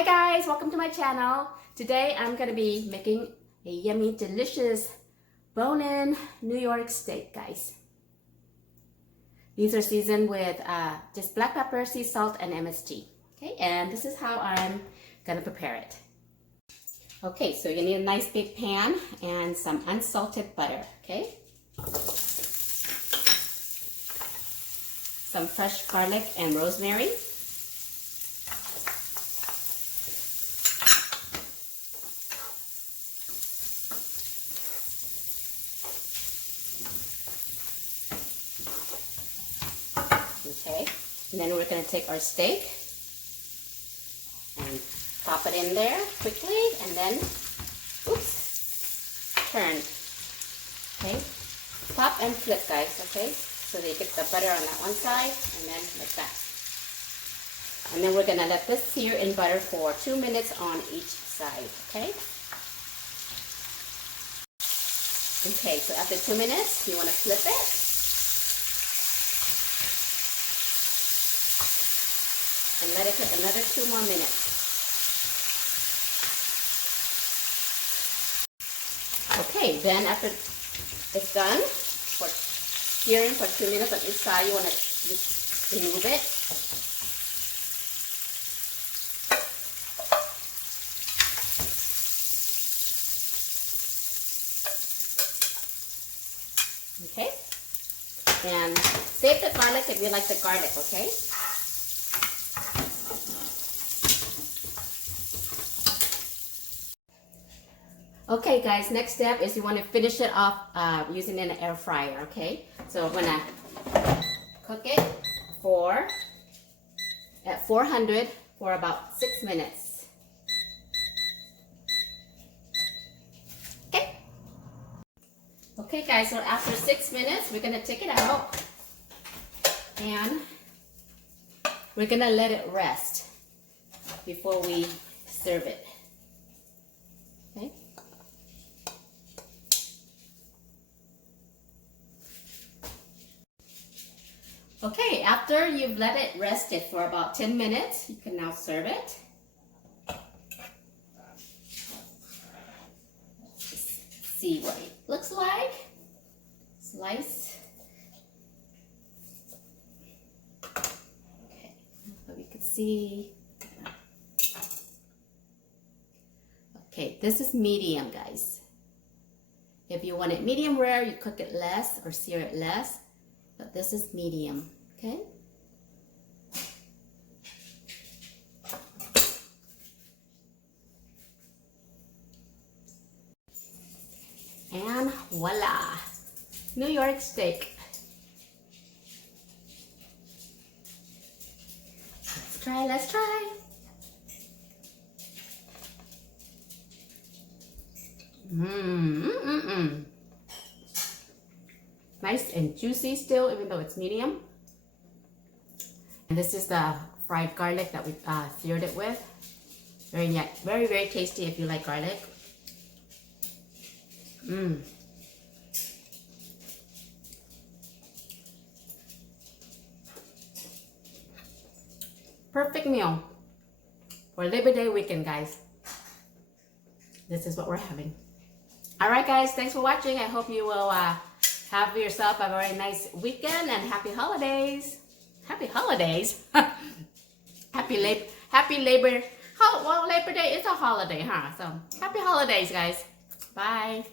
Hi guys, welcome to my channel. Today I'm going to be making a yummy, delicious bone-in New York steak, guys. These are seasoned with just black pepper, sea salt, and MSG. Okay, and this is how I'm going to prepare it. Okay, so you need a nice big pan and some unsalted butter, okay? Some fresh garlic and rosemary. Okay, and then we're going to take our steak and pop it in there quickly, and then, oops, turn. Okay, pop and flip, guys, okay, so they get the butter on that one side, and then like that. And then we're going to let this sear in butter for 2 minutes on each side, okay? Okay, so after 2 minutes, you want to flip it. And let it cook another 2 more minutes. Okay, then after it's done, for searing for 2 minutes on each side, you want to just remove it. Okay, and save the garlic if you like the garlic, okay? Okay guys, next step is you want to finish it off using an air fryer, okay? So I'm gonna cook it at 400 for about 6 minutes. Okay? Okay guys, so after 6 minutes, we're gonna take it out and we're gonna let it rest before we serve it. Okay? Okay, after you've let it rested for about 10 minutes, you can now serve it. Just see what it looks like. Slice. Okay, hope you can see. Okay, this is medium, guys. If you want it medium rare, you cook it less or sear it less. But this is medium, okay? And voila! New York steak. Let's try. Nice and juicy still, even though it's medium. And this is the fried garlic that we seared it with. Very, very tasty if you like garlic. Perfect meal for Labor Day weekend, guys. This is what we're having. Alright guys, thanks for watching. I hope you will have yourself a very nice weekend and happy holidays. Happy holidays. Happy Labor. Well, Labor Day is a holiday, huh? So happy holidays, guys. Bye.